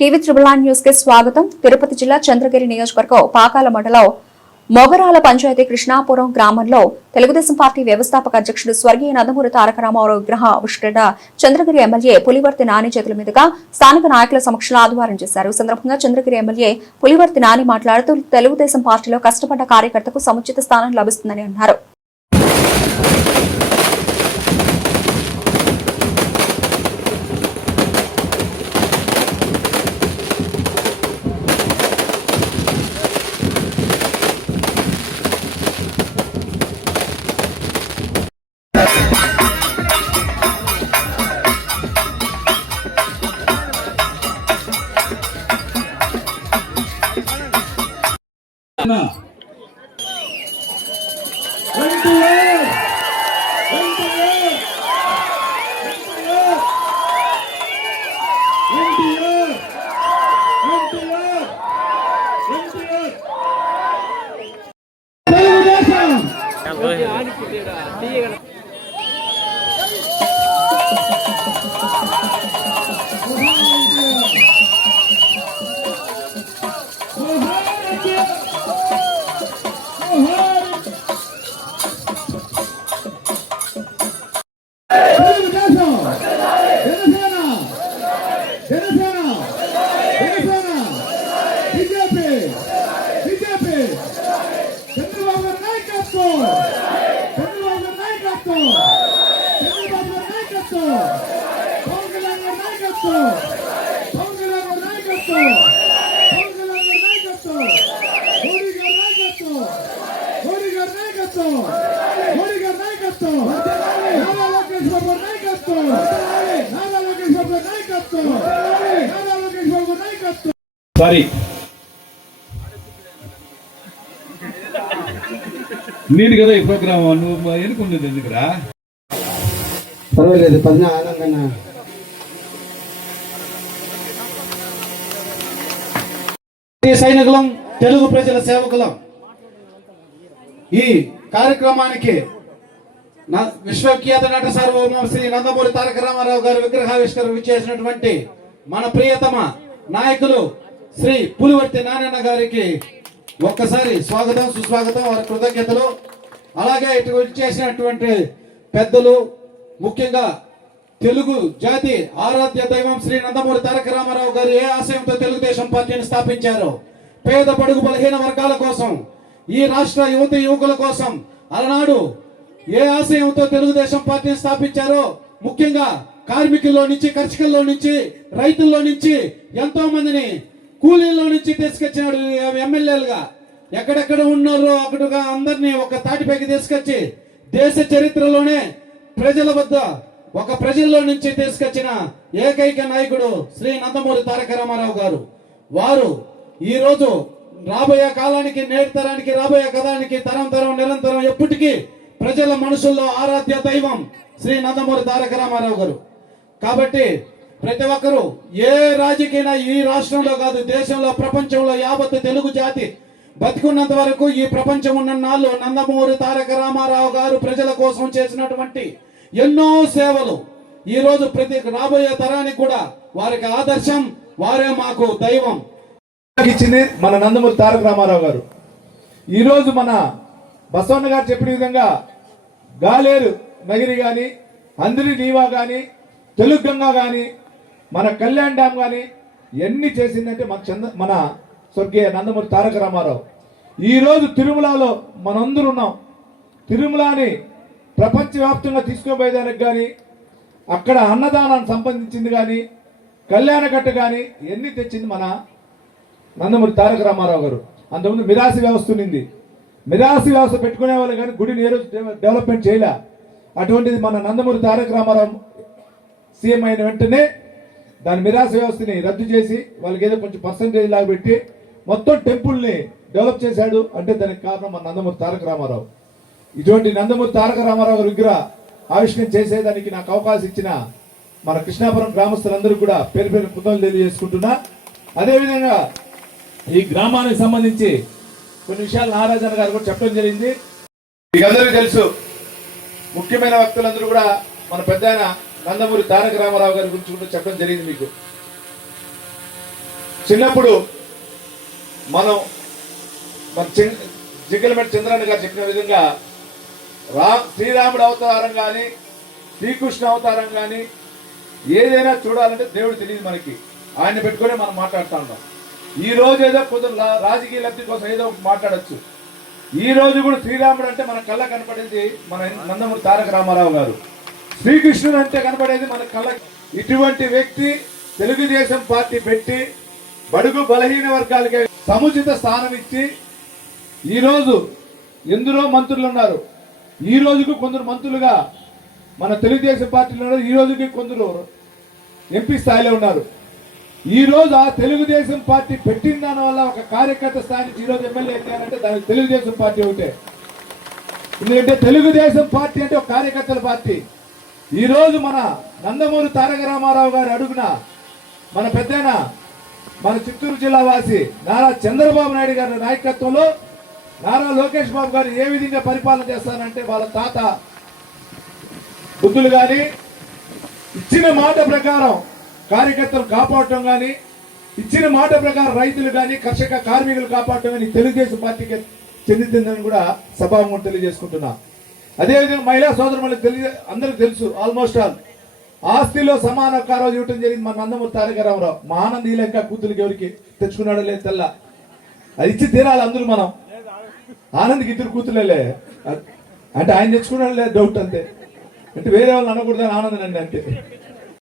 TV triple nine news కి స్వాగతం. తిరుపతి జిల్లా చంద్రగిరి నియోజకవర్గం పాకాల మండలం మొగరాల పంచాయతీ కృష్ణాపురం గ్రామంలో తెలుగుదేశం పార్టీ వ్యవస్థాపక అధ్యక్షుడు స్వర్గీయ నందమూరి తారక రామారావు విగ్రహ ఆవిష్కరణ చంద్రగిరి ఎమ్మెల్యే పులివర్తి నాని చేతుల మీదుగా స్థానిక నాయకుల సమక్షంలో ఆదివారం చేశారు. ఈ సందర్భంగా చంద్రగిరి ఎమ్మెల్యే పులివర్తి నాని మాట్లాడుతూ తెలుగుదేశం పార్టీలో కష్టపడ్డ కార్యకర్తకు సముచిత స్థానం లభిస్తుందని అన్నారు. సారీ నీది కదా ఈ ప్రోగ్రామ్ నువ్వు ఎన్నుకున్నది ఎందుకురా? పర్వాలేదు పద్నా ఆనందంగా సైనికులం, తెలుగు ప్రజల సేవకులం. ఈ కార్యక్రమానికి విశ్వఖ్యాత నట సార్వభౌమ శ్రీ నందమూరి తారక రామారావు గారి విగ్రహావిష్కరణ విచ్చేసినటువంటి మన ప్రియతమ నాయకులు శ్రీ పులివర్తి నారాయణ గారికి ఒక్కసారి స్వాగతం సుస్వాగతం, వారి కృతజ్ఞతలు. అలాగే ఇటు చేసినటువంటి పెద్దలు, ముఖ్యంగా తెలుగు జాతి ఆరాధ్య దైవం శ్రీ నందమూరి తారక రామారావు గారు ఏ ఆశయంతో తెలుగుదేశం పార్టీని స్థాపించారో, పేద బడుగు బలహీన వర్గాల కోసం, ఈ రాష్ట్ర యువతి యువకుల కోసం అలనాడు ఏ ఆశయంతో తెలుగుదేశం పార్టీని స్థాపించారో, ముఖ్యంగా కార్మికుల్లో నుంచి, కర్షకుల్లో నుంచి, రైతుల్లో నుంచి ఎంతో మందిని కూలీల్లో నుంచి తీసుకొచ్చినాడు ఎమ్మెల్యేలుగా. ఎక్కడెక్కడ ఉన్నారో అక్కడగా అందరినీ ఒక తాటిపైకి తీసుకొచ్చి దేశ చరిత్రలోనే ప్రజల వద్ద ప్రజల్లో నుంచి తీసుకొచ్చిన ఏకైక నాయకుడు శ్రీ నందమూరి తారక రామారావు గారు. వారు ఈ రోజు రాబోయే కాలానికి, నేటి తరానికి, రాబోయే కాలానికి, తరం తరం నిరంతరం ఎప్పటికీ ప్రజల మనసుల్లో ఆరాధ్య దైవం శ్రీ నందమూరి తారక రామారావు గారు. కాబట్టి ప్రతి ఒక్కరూ ఏ రాజకీయ ఈ రాష్ట్రంలో కాదు, దేశంలో, ప్రపంచంలో యావత్ తెలుగు జాతి బతికున్నంత వరకు, ఈ ప్రపంచం ఉన్న నాళ్ళు నందమూరి తారక రామారావు గారు ప్రజల కోసం చేసినటువంటి ఎన్నో సేవలు ఈ రోజు ప్రతి రాబోయే తరానికి కూడా వారికి ఆదర్శం. వారే మాకు దైవం. ఇచ్చింది మన నందమూరి తారక రామారావు గారు. ఈరోజు మన బసవన్న గారు చెప్పిన విధంగా గాలేరు నగిరి కానీ, అందరి నీవా కానీ, తెలుగు గంగా కానీ, మన కళ్యాణ్ డ్యామ్ కానీ ఎన్ని చేసిందంటే మన స్వర్గీయ నందమూరి తారక రామారావు. ఈరోజు తిరుమలలో మనందరూ ఉన్నాం. తిరుమలని ప్రపంచవ్యాప్తంగా తీసుకుపోయేదానికి కానీ, అక్కడ అన్నదానాన్ని సంబంధించింది కానీ, కళ్యాణకట్ట కానీ ఎన్ని తెచ్చింది మన నందమూరి తారక రామారావు గారు. అంతకుముందు మిరాసి వ్యవస్థ ఉంది. మిరాసి వ్యవస్థ పెట్టుకునే వాళ్ళు కానీ గుడిని ఏ రోజు డెవలప్మెంట్ చేయలే. అటువంటిది మన నందమూరి తారక రామారావు సీఎం అయిన వెంటనే దాని మిరాసి వ్యవస్థని రద్దు చేసి వాళ్ళకి ఏదో కొంచెం పర్సంటేజ్ లాగా పెట్టి మొత్తం టెంపుల్ని డెవలప్ చేశాడు. అంటే దానికి కారణం మన నందమూరి తారక రామారావు. ఇటువంటి నందమూరి తారక రామారావు గారి విగ్రహ ఆవిష్కరణ చేసేదానికి నాకు అవకాశం ఇచ్చిన మన కృష్ణాపురం గ్రామస్తులందరూ కూడా పేరు పేరు కృతజ్ఞతలు తెలియజేసుకుంటున్నా. అదేవిధంగా ఈ గ్రామానికి సంబంధించి కొన్ని విషయాలు నారాజన గారు కూడా చెప్పడం జరిగింది. మీకు అందరికీ తెలుసు, ముఖ్యమైన వ్యక్తులందరూ కూడా మన పెద్ద నందమూరి తారక రామారావు గారి గురించి కూడా చెప్పడం జరిగింది. మీకు చిన్నప్పుడు మనం మన జిగ్గలమెట్టి చంద్రన్న గారు చెప్పిన విధంగా శ్రీరాముడు అవతారం కానీ శ్రీకృష్ణ అవతారం కానీ ఏదైనా చూడాలంటే దేవుడు తెలియదు మనకి. ఆయన పెట్టుకునే మనం మాట్లాడుతూ ఉన్నాం. ఈ రోజు ఏదో కొంచెం రాజకీయ లబ్ధి కోసం ఏదో ఒకటి మాట్లాడచ్చు. ఈ రోజు కూడా శ్రీరాముడు అంటే మన కళ్ళ కనపడేది మన నందమూరి తారక రామారావు గారు. శ్రీకృష్ణుడు అంటే కనపడేది మన కళ్ళ. ఇటువంటి వ్యక్తి తెలుగుదేశం పార్టీ పెట్టి బడుగు బలహీన వర్గాలకి సముచిత స్థానం ఇచ్చి ఈరోజు ఎందరో మంత్రులు ఉన్నారు. ఈ రోజుకు కొందరు మంత్రులుగా మన తెలుగుదేశం పార్టీలో ఉన్నారు. ఈ రోజుకి కొందరు ఎంపీ స్థాయిలో ఉన్నారు. ఈ రోజు ఆ తెలుగుదేశం పార్టీ పెట్టిన దాని వల్ల ఒక కార్యకర్త స్థాయి నుంచి ఈ రోజు ఎమ్మెల్యే ఎత్తారంటే దానికి తెలుగుదేశం పార్టీ ఒకటే. ఎందుకంటే తెలుగుదేశం పార్టీ అంటే ఒక కార్యకర్తల పార్టీ. ఈ రోజు మన నందమూరి తారక రామారావు గారి అడుగున మన పెద్దైన మన చిత్తూరు జిల్లా వాసి నారా చంద్రబాబు నాయుడు గారి నాయకత్వంలో నారా లోకేష్ బాబు గారు ఏ విధంగా పరిపాలన చేస్తారంటే వాళ్ళ తాత బుద్ధులు కానీ ఇచ్చిన మాట ప్రకారం కార్యకర్తలు కాపాడటం కానీ ఇచ్చిన మాట ప్రకారం రైతులు కానీ కర్షక కార్మికులు కాపాడటం కానీ తెలుగుదేశం పార్టీకి చెందుతుందని కూడా సభాముఖంగా తెలియజేసుకుంటున్నా. అదేవిధంగా మహిళా సోదరులకు అందరికి తెలుసు, ఆల్మోస్ట్ ఆల్ ఆస్తిలో సమాన కారోజు ఇవ్వటం జరిగింది మన నందమూరి తారక రామారావు. మా ఆనంద్ ఇంకా కూతురికి ఎవరికి తెచ్చుకున్నాడో లేదు తెల్ల, అది ఇచ్చి తీరాలి అందరూ. మనం ఆనంద్కి ఇద్దరు కూతురులే అంటే ఆయన తెచ్చుకున్నాడు లేదు డౌట్ అంతే. అంటే వేరే వాళ్ళని అనకూడదని ఆనందం అండి అంతే.